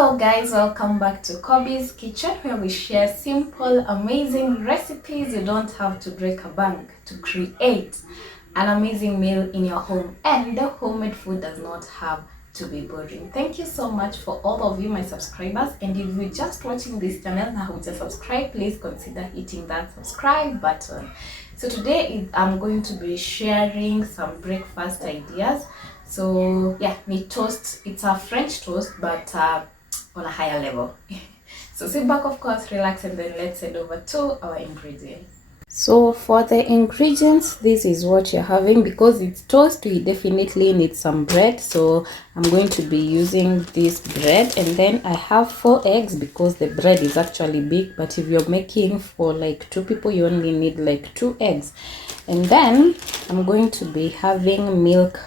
Hello guys, welcome back to Kobe's Kitchen, where we share simple, amazing recipes. You don't have to break a bank to create an amazing meal in your home, and the homemade food does not have to be boring. Thank you so much for all of you, my subscribers, and if you're just watching this channel and haven't subscribed, please consider hitting that subscribe button. So today I'm going to be sharing some breakfast ideas. So yeah, me toast, it's a French toast, but on a higher level. So sit back, of course, relax, and then let's head over to our ingredients. So for the ingredients, this is what you're having. Because it's toast, we definitely need some bread, so I'm going to be using this bread. And then I have 4 eggs because the bread is actually big, but if you're making for like 2 people, you only need like 2 eggs. And then I'm going to be having milk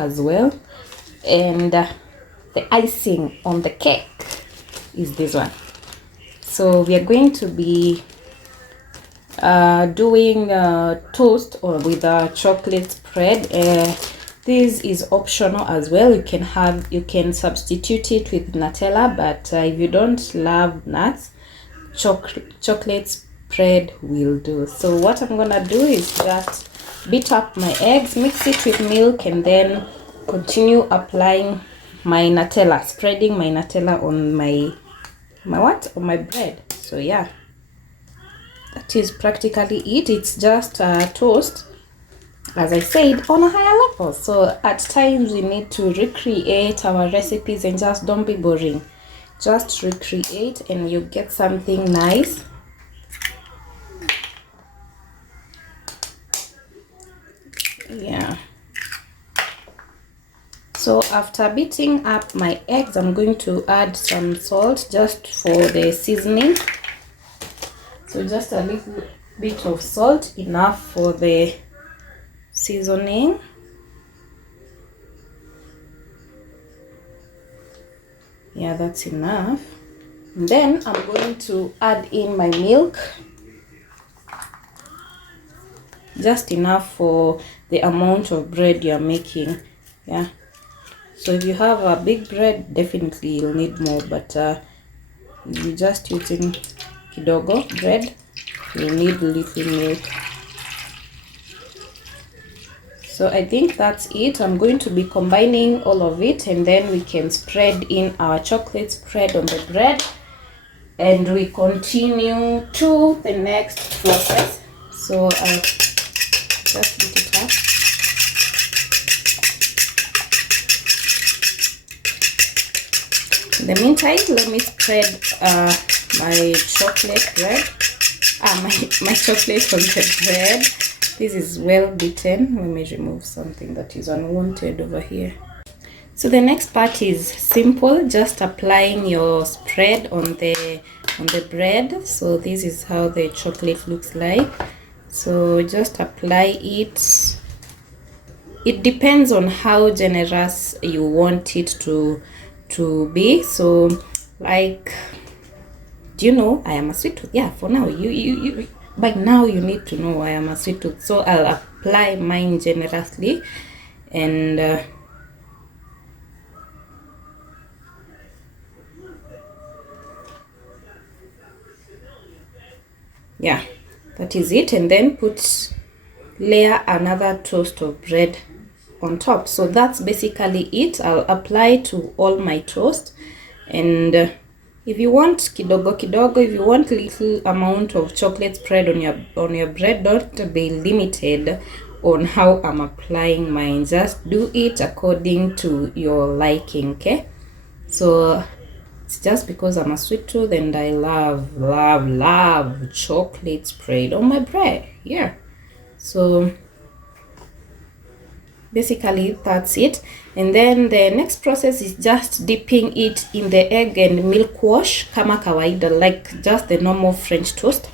as well, and the icing on the cake is this one. So we are going to be doing toast or with a chocolate spread. This is optional as well. You can substitute it with Nutella, but if you don't love nuts, chocolate spread will do. So what I'm gonna do is just beat up my eggs, mix it with milk, and then continue applying my Nutella, spreading my Nutella on my bread. So yeah, that is practically it. It's just toast, as I said, on a higher level. So at times we need to recreate our recipes and just don't be boring. Just recreate and you get something nice. Yeah. So after beating up my eggs, I'm going to add some salt just for the seasoning. So just a little bit of salt, enough for the seasoning. Yeah, that's enough. And then I'm going to add in my milk, just enough for the amount of bread you're making. Yeah, so if you have a big bread, definitely you'll need more, but if you're just using kidogo bread, you need little milk. So I think that's it. I'm going to be combining all of it, and then we can spread in our chocolate spread on the bread, and we continue to the next process. So I'll just beat it up. In the meantime, let me spread my chocolate bread. My chocolate on the bread. This is well beaten. Let me remove something that is unwanted over here. So the next part is simple, just applying your spread on the bread. So this is how the chocolate looks like. So just apply it. It depends on how generous you want it to be. So like, do you know I am a sweet tooth? Yeah, for now you by now you need to know I am a sweet tooth. So I'll apply mine generously, and yeah, that is it. And then layer another toast of bread on top. So that's basically it. I'll apply to all my toast, and if you want kidogo, if you want little amount of chocolate spread on your bread, don't be limited on how I'm applying mine. Just do it according to your liking, okay? So it's just because I'm a sweet tooth and I love chocolate spread on my bread. Yeah. So basically that's it. And then the next process is just dipping it in the egg and milk wash kama kawaida, like just the normal French toast,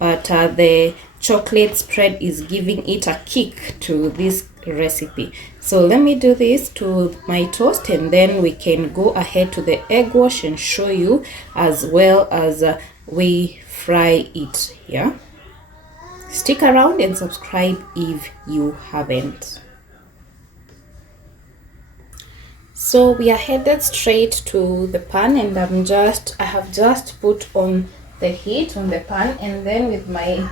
but the chocolate spread is giving it a kick to this recipe. So let me do this to my toast, and then we can go ahead to the egg wash and show you as well as we fry it. Yeah, stick around and subscribe if you haven't. So we are headed straight to the pan, and I have just put on the heat on the pan, and then with my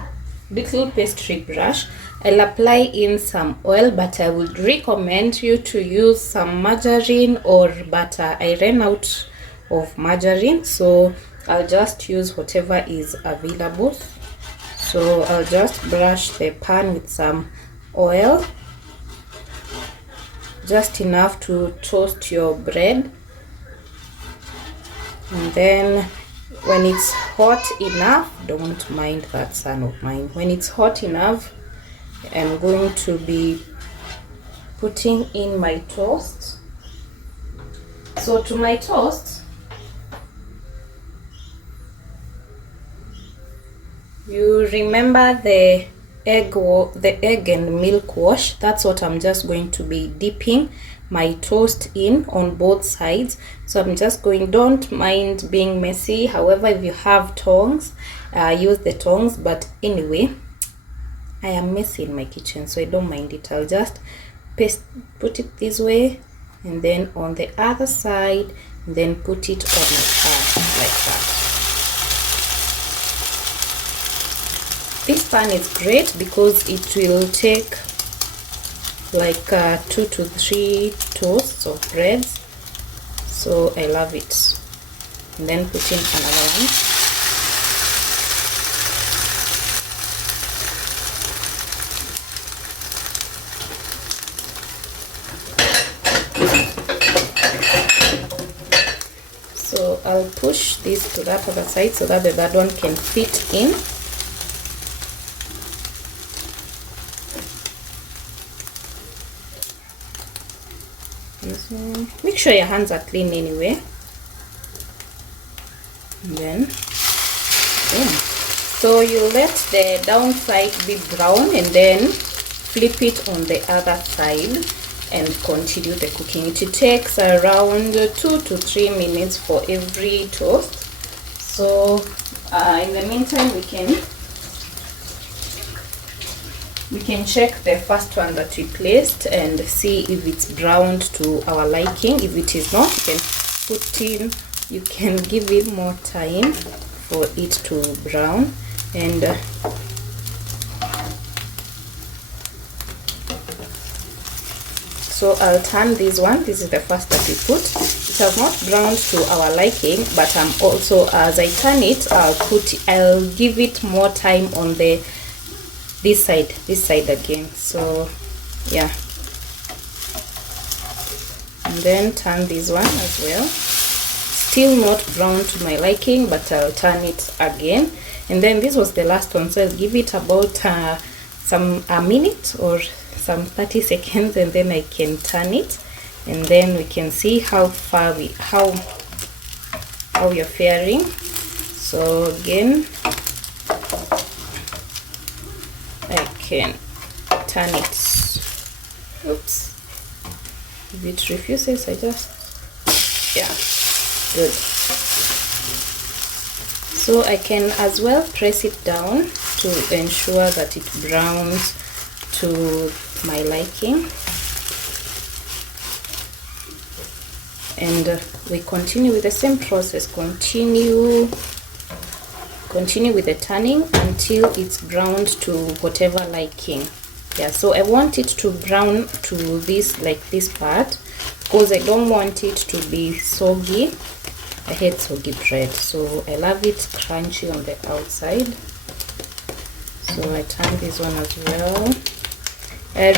little pastry brush I'll apply in some oil, but I would recommend you to use some margarine or butter. I ran out of margarine, so I'll just use whatever is available. So I'll just brush the pan with some oil, just enough to toast your bread, and then when it's hot enough, don't mind that son of mine, when it's hot enough, I'm going to be putting in my toast. So to my toast, you remember the egg and milk wash. That's what I'm just going to be dipping my toast in on both sides. So I'm just going, don't mind being messy. However, if you have tongs, use the tongs. But anyway, I am messy in my kitchen, so I don't mind it. I'll just put it this way, and then on the other side, and then put it on my pan like that. This pan is great because it will take like 2 to 3 toasts of breads, so I love it. And then put in another one. So I'll push this to that other side so that the third one can fit in. Make sure your hands are clean anyway. And then boom. So you let the downside be brown, and then flip it on the other side and continue the cooking. It takes around 2 to 3 minutes for every toast. So in the meantime, we can check the first one that we placed and see if it's browned to our liking. If it is not, you can give it more time for it to brown. And so I'll turn this one. This is the first that we put. It has not browned to our liking, but I'm also, as I turn it, I'll give it more time on this side again. So yeah, and then turn this one as well. Still not brown to my liking, but I'll turn it again. And then this was the last one, so I'll give it about a minute or some 30 seconds, and then I can turn it, and then we can see how you're faring. So again, I can turn it. Oops, if it refuses, I just, yeah, good. So I can as well press it down to ensure that it browns to my liking. And we continue with the same process. Continue with the turning until it's browned to whatever liking. Yeah, so I want it to brown to this, like this part, because I don't want it to be soggy. I hate soggy bread, so I love it crunchy on the outside. So I turn this one as well.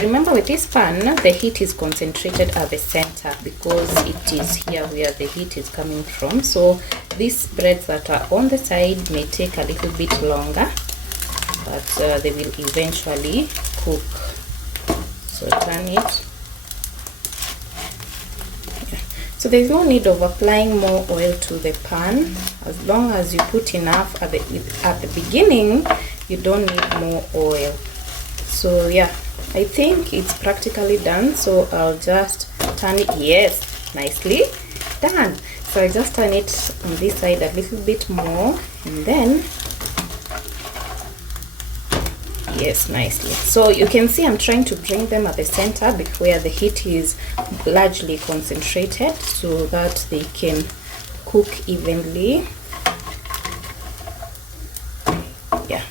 Remember, with this pan, the heat is concentrated at the center because it is here where the heat is coming from. So these breads that are on the side may take a little bit longer, but they will eventually cook. So turn it. So there's no need of applying more oil to the pan. As long as you put enough at the beginning, you don't need more oil. So yeah, I think it's practically done. So I'll just turn it. Yes, nicely done. So I just turn it on this side a little bit more, and then Yes, nicely. So you can see I'm trying to bring them at the center where the heat is largely concentrated so that they can cook evenly. Yeah.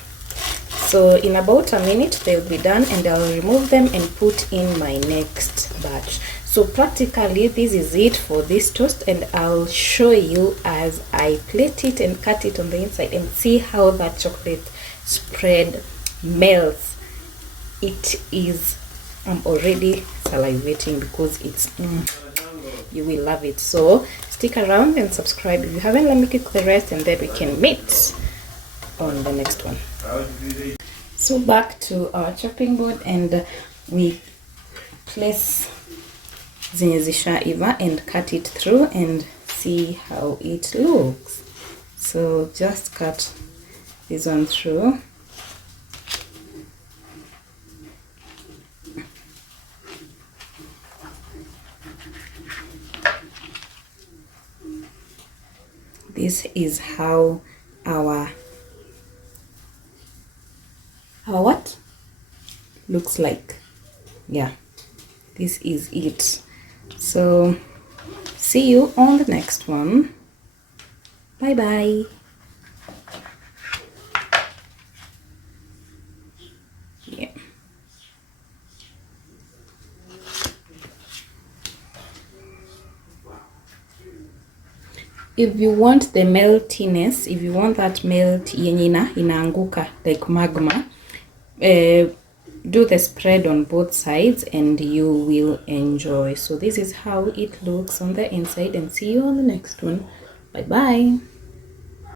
So in about a minute they'll be done, and I'll remove them and put in my next batch. So practically this is it for this toast, and I'll show you as I plate it and cut it on the inside and see how that chocolate spread melts. It is, I'm already salivating because it's you will love it. So stick around and subscribe if you haven't. Let me cook the rest and then we can meet on the next one. So back to our chopping board, and we place zenye zishaiva and cut it through and see how it looks. So just cut this one through. This is how our what looks like. Yeah, this is it. So see you on the next one. Bye bye. Yeah. If you want the meltiness, if you want that melt yenye inaanguka like magma, do the spread on both sides and you will enjoy. So this is how it looks on the inside, and see you on the next one. Bye bye.